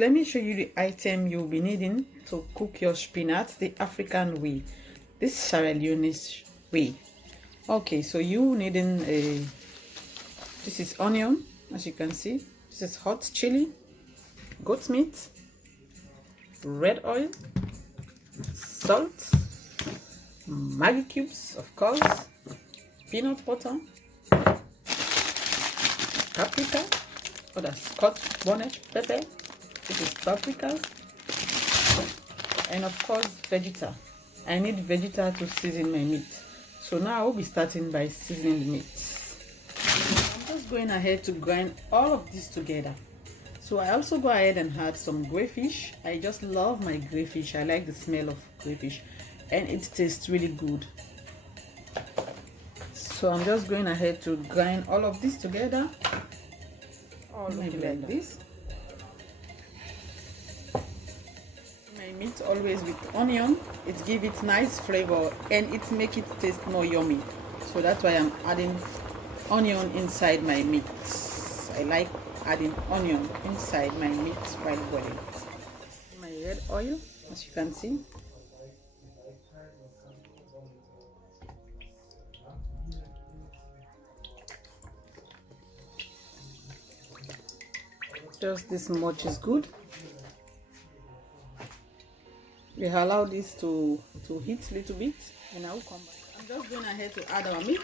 Let me show you the item you'll be needing to cook your spinach the African way, this Sierra Leone way. Okay, so you needing this is onion, as you can see. This is hot chili, goat meat, red oil, salt, Maggi cubes, of course, peanut butter, paprika, or the Scotch bonnet pepper. This is paprika, and of course vegeta. I need vegeta to season my meat. So now I will be starting by seasoning the meat. I'm just going ahead to grind all of this together. So I also go ahead and add some crayfish. I just love my crayfish. I like the smell of crayfish and it tastes really good. So I'm just going ahead to grind all of this together, maybe like this. My meat always with onion, it gives it nice flavor and it makes it taste more yummy. So that's why I'm adding onion inside my meat. I like adding onion inside my meat while boiling it. My red oil, as you can see. Just this much is good. We allow this to heat a little bit and I will come back. I'm just going ahead to add our meat.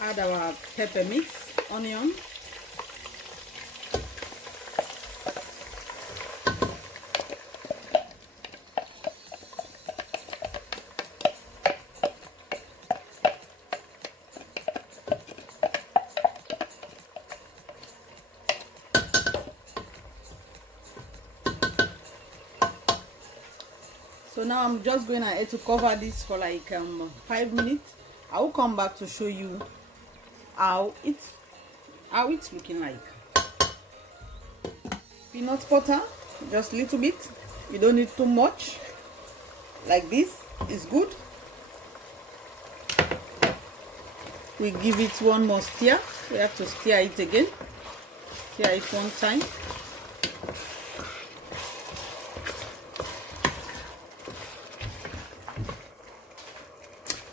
Add our pepper mix, onion, so now I'm just going ahead to cover this for like 5 minutes. I will come back to show you how it's looking like. Peanut butter, just a little bit. You don't need too much. Like this is good. We give it one more stir. We have to stir it again. Stir it one time.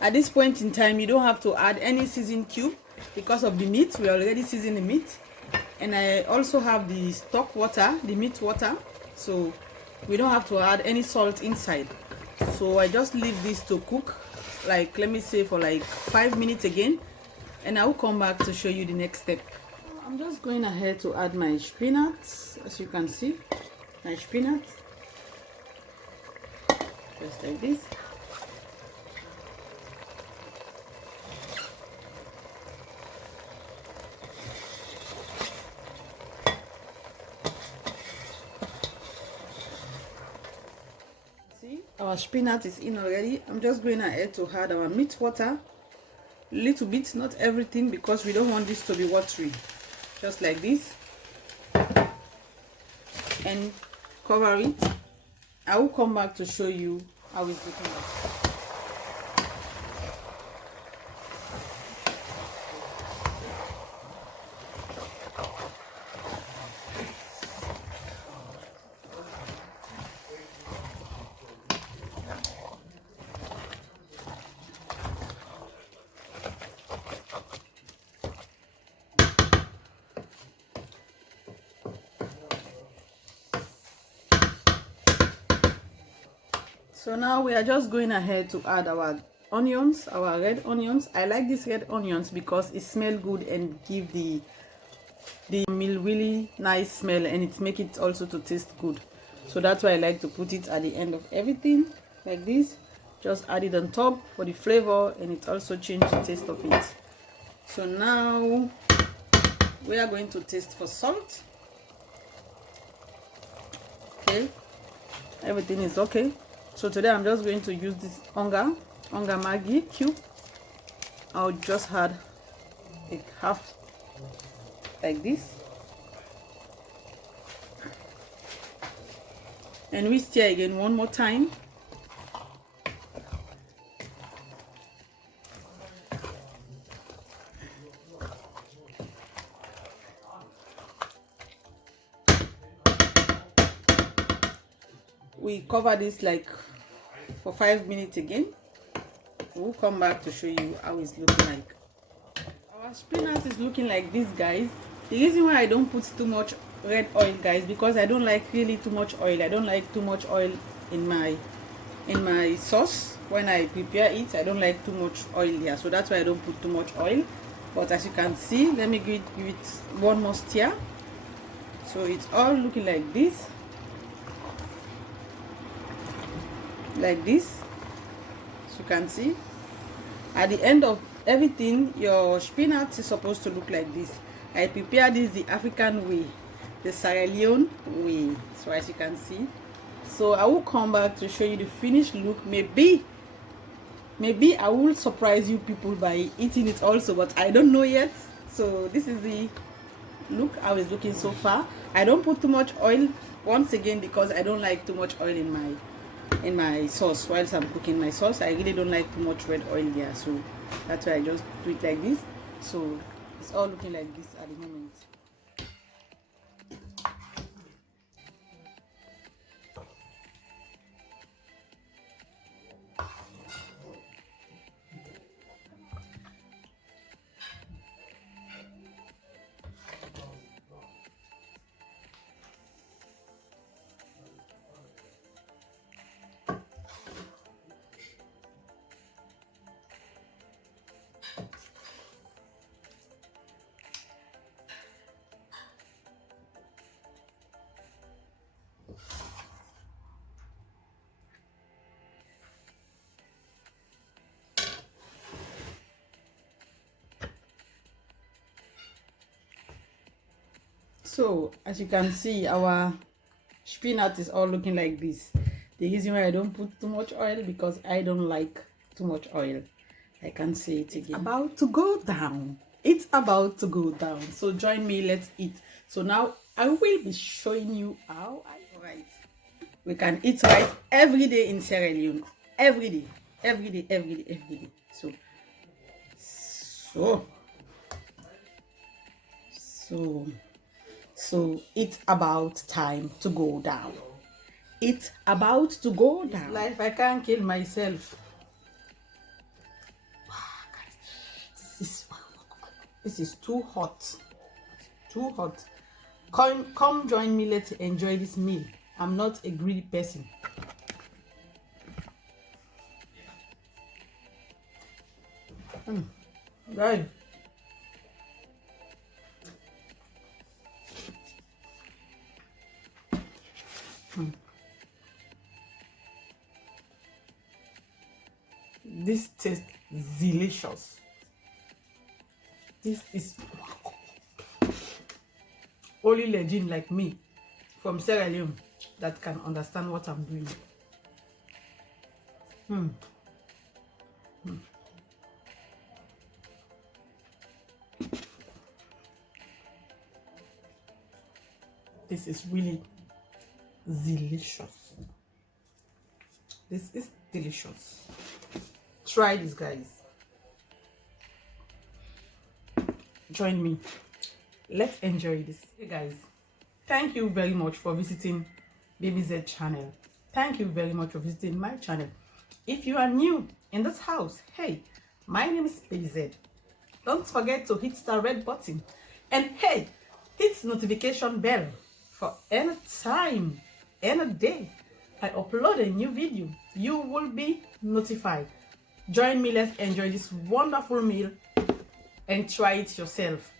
At this point in time, you don't have to add any seasoning cube because of the meat. We already seasoned the meat. And I also have the stock water, the meat water. So we don't have to add any salt inside. So I just leave this to cook, like let me say for like 5 minutes again. And I will come back to show you the next step. I'm just going ahead to add my spinat, as you can see. My spinat. Just like this. Our spinach is in already. I'm just going ahead to add our meat water, little bit, not everything, because we don't want this to be watery. Just like this, and cover it. I will come back to show you how it's looking like. So now we are just going ahead to add our onions, our red onions. I like these red onions because it smells good and give the meal really nice smell, and it make it also to taste good. So that's why I like to put it at the end of everything like this. Just add it on top for the flavor, and it also changes the taste of it. So now we are going to taste for salt. Okay, everything is okay. So today I'm just going to use this onga Maggi cube. I'll just add a half like this, and we stir again one more time. we cover this like for 5 minutes again. We'll come back to show you how it's looking like. Our spinach is looking like this, guys. The reason why I don't put too much red oil, guys, because I don't like really too much oil. I don't like too much oil in my sauce when I prepare it. I don't like too much oil here, so that's why I don't put too much oil. But as you can see, let me give it one more stir. So it's all looking like this, as you can see. At the end of everything, your spinach is supposed to look like this. I prepare this the African way, the Sierra Leone way. So as you can see, so I will come back to show you the finished look. Maybe I will surprise you people by eating it also, but I don't know yet. So this is the look how it's looking so far. I don't put too much oil once again because I don't like too much oil in my sauce. Whilst I'm cooking my sauce, I really don't like too much red oil here, so that's why I just do it like this. So it's all looking like this at the moment. So as you can see, our spinach is all looking like this. The reason why I don't put too much oil because I don't like too much oil. I can say it again. It's about to go down. It's about to go down. So join me, let's eat. So now I will be showing you how I write. We can eat rice every day in Sierra Leone. Every day. Every day, every day, every day. So it's about time to go down. It's about to go down. It's life, I can't kill myself. This is too hot. Too hot. Come join me, let's enjoy this meal. I'm not a greedy person. Right. This tastes delicious. This is only legend like me from Sierra Leone that can understand what I'm doing. This is really delicious. This is delicious. Try this, guys. Join me. Let's enjoy this. Hey guys, thank you very much for visiting Baby Z channel. Thank you very much for visiting my channel. If you are new in this house, hey, my name is Baby Z. Don't forget to hit the red button and hey, hit notification bell for any time, any day I upload a new video. You will be notified. Join me, let's enjoy this wonderful meal and try it yourself.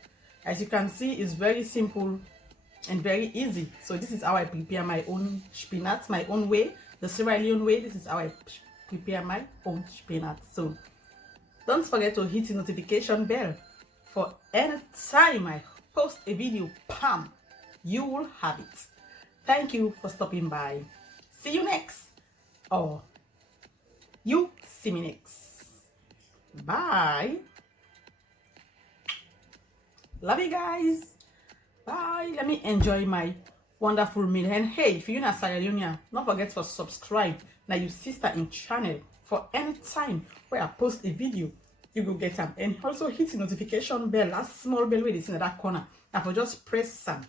As you can see, it's very simple and very easy. So this is how I prepare my own spinach, my own way, the Sierra Leone way. This is how I prepare my own spinach. So don't forget to hit the notification bell for any time I post a video, bam, you will have it. Thank you for stopping by. See you next, or you see me next. Bye. Love you guys. Bye. Let me enjoy my wonderful meal. And hey, if you're in Sierra Leone, don't forget to subscribe na your sister in channel for any time where I post a video, you go get them. And also hit the notification bell, that small bell where it's in that corner. And for just press some.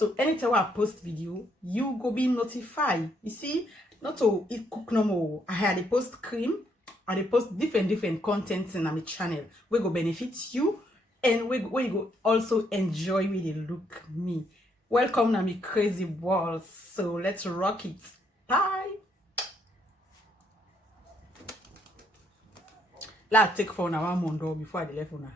So anytime I post video, you go be notified. You see, not to eat cook no more. I had a post cream, and I post different contents in my channel. We go benefit you, and we go also enjoy with the look me. Welcome to me crazy balls. So let's rock it. Bye. Let's take for now one more before I left for now.